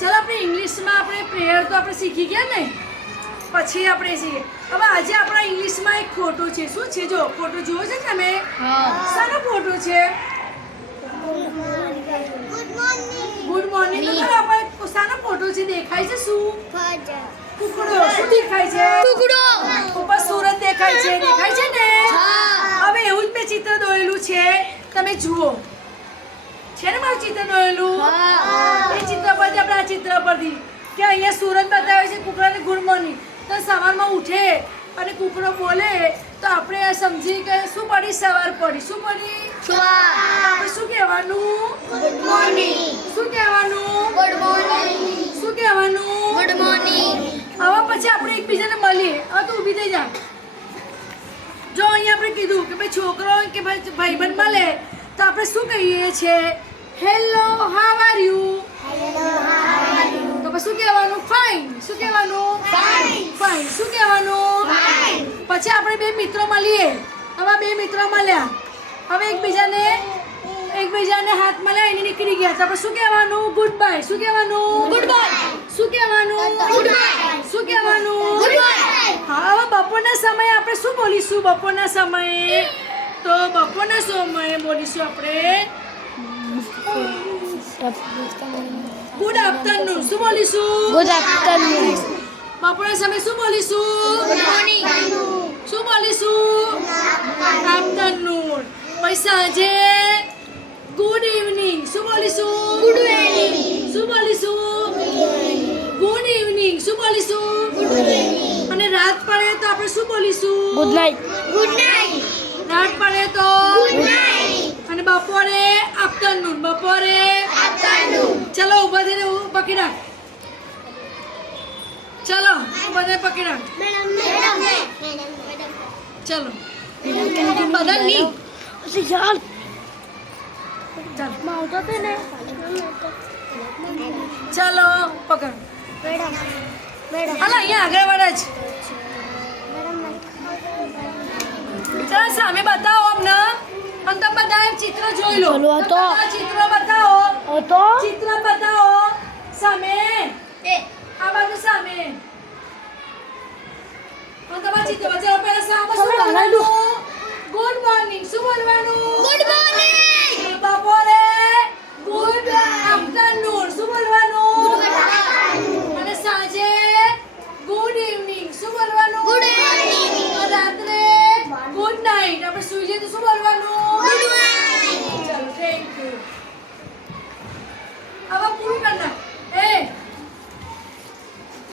ચાલો આપણે ઇંગ્લિશમાં આપણે પ્રેયર તો આપણે શીખી ગયા ને, પછી આપણે શીખીએ. હવે આજે આપણા ઇંગ્લિશમાં એક ફોટો છે. શું છે? જો ફોટો જુઓ છે તમે? શાનો ફોટો છે? Good morning. તો આપણે શાનો ફોટો છે? દેખાય છે શું? કુકડો. શું દેખાય છે? કુકડો. ઉપર સૂરજ દેખાય છે. દેખાય છે ને? હવે એવું જ મેં ચિત્ર દોરેલું છે, તમે જુઓ. છે ને મારું ચિત્ર દોરેલું? એ ચિત્ર પરથી આપણે આ ચિત્ર પરથી કે અહીંયા સૂરજ બતાવે છે કુકડાને ગુડ મોર્નિંગ. તો સવારમાં ઉઠે અને કુકડો બોલે તો આપણે સમજી કે શું પડી? સવાર પડી. શું પડી? આપણે શું કહેવાનું? Good morning. શું કહેવાનું? Good morning. શું કહેવાનું? Good morning. હવે પછી આપણે એકબીજાને મળીએ. હવે તું ઊભી થઈ જા. જો અહીંયા આપણે કીધું કે ભાઈ છોકરો કે ભાઈબંધ મળે તો આપણે શું કહીએ છીએ? Hello, how are you? તો પછી શું કહેવાનું? ફાઇન. શું કહેવાનું? ફાઇન. શું કહેવાનું? પછી આપણે બે મિત્રો મળીએ. હવે બે મિત્રો મળ્યા, હવે એકબીજાને હાથ મળ્યા, એને નીકળી ગયા તો આપણે શું કહેવાનું? Good bye. શું કહેવાનું? Good bye. શું કહેવાનું? Good bye. શું કહેવાનું? Good bye. હા, હવે બપોરના સમયે આપણે શું બોલીશું? બપોરના સમયે તો બપોરના સમયે બોલીશું આપણે ગુડ આફ્ટરનૂન. શું બોલીશું? Good afternoon. બપોરના સમયે શું બોલીશું? Good morning. શું બોલીશું? આફ્ટરનૂન. પછી સાંજે ગુડ ઇવનિંગ. શું બોલીશું? Good evening. શું બોલીશું? Good evening. શું બોલીશું? Good evening. અને રાત પડે તો આપણે શું બોલીશું? Good night. Good night. રાત પડે તો ગુડ નાઇટ. અને બપોરે આફ્ટરનૂન. બપોરે આફ્ટરનૂન. ચલો ઊભા થઈને પકડી રાખ. ચલો ઊભા થઈને પકડી રાખ. ચલો બધા નહીં. ચાલ ચલો પકડ. હાલ અહીંયા આગળ વળે જ. ચાલો સામે બતાવો અમને. અને તમે બધા ચિત્ર જોઈ લો. ચલો, આ તો. બધા ચિત્રો બતાવો.